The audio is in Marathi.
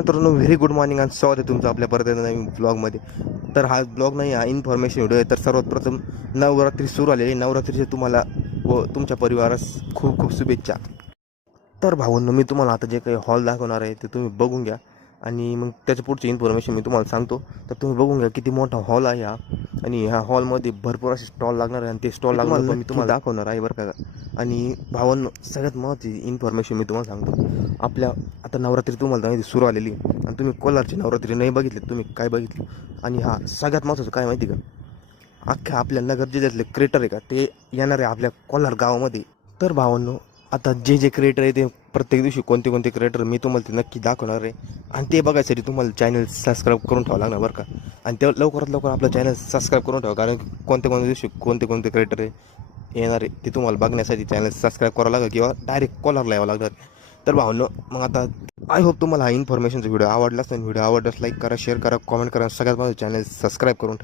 मित्रांनो व्हेरी गुड मॉर्निंग आणि स्वागत आहे तुमचं आपल्या परत नवीन ब्लॉगमध्ये. तर हा ब्लॉग नाही, हा इन्फॉर्मेशन व्हिडिओ आहे. तर सर्वात प्रथम नवरात्री सुरू आलेली, नवरात्रीचे तुम्हाला व तुमच्या परिवारास खूप खूप शुभेच्छा. तर भावांनो, मी तुम्हाला आता जे काही हॉल दाखवणार आहे ते तुम्ही बघून घ्या आणि मग त्याच्या पुढची इन्फॉर्मेशन मी तुम्हाला सांगतो. तर तुम्ही बघून घ्या किती मोठा हॉल आहे हा, आणि ह्या हॉलमध्ये भरपूर असे स्टॉल लागणार आहे आणि ते स्टॉल लागणार पण मी तुम्हाला दाखवणार आहे बरं का. आणि भावांनो, सगळ्यात महत्त्वाची इन्फॉर्मेशन मी तुम्हाला सांगतो. आपल्या आता नवरात्री तुम्हाला माहिती सुरू आलेली आणि तुम्ही कोलारची नवरात्री नाही बघितली, तुम्ही काय बघितली. आणि हा सगळ्यात महत्त्वाचं काय माहिती का, अख्ख्या आपल्या नगर जिल्ह्यातले क्रिएटर आहे का ते येणार आहे आपल्या कोलार गावामध्ये. तर भावांनो, आता जे जे क्रिएटर आहे ते प्रत्येक दिवशी कोणते कोणते क्रिएटर मी तुम्हाला ते नक्की दाखवणार आहे. आणि ते बघायसाठी तुम्हाला चॅनल सबस्क्राईब करून ठेवावं लागणार बरं का. आणि ते लवकरात लवकर आपलं चॅनल सबस्क्राईब करून ठेवा, कारण कोणत्या कोणत्या दिवशी कोणते कोणते क्रिएटर आहे येणार आहे ते तुम्हाला बघण्यासाठी चॅनल सबस्क्राईब करावं लागेल किंवा डायरेक्ट कोलारला यावं लागणार. तर भावनो, मग आता आय होप तुम्हाला हा इन्फॉर्मेशनचा व्हिडिओ आवडला असेल. व्हिडिओ आवडल्यास लाईक करा, शेअर करा, कॉमेंट करा, सगळ्यात माझं चॅनल सबस्क्राईब करून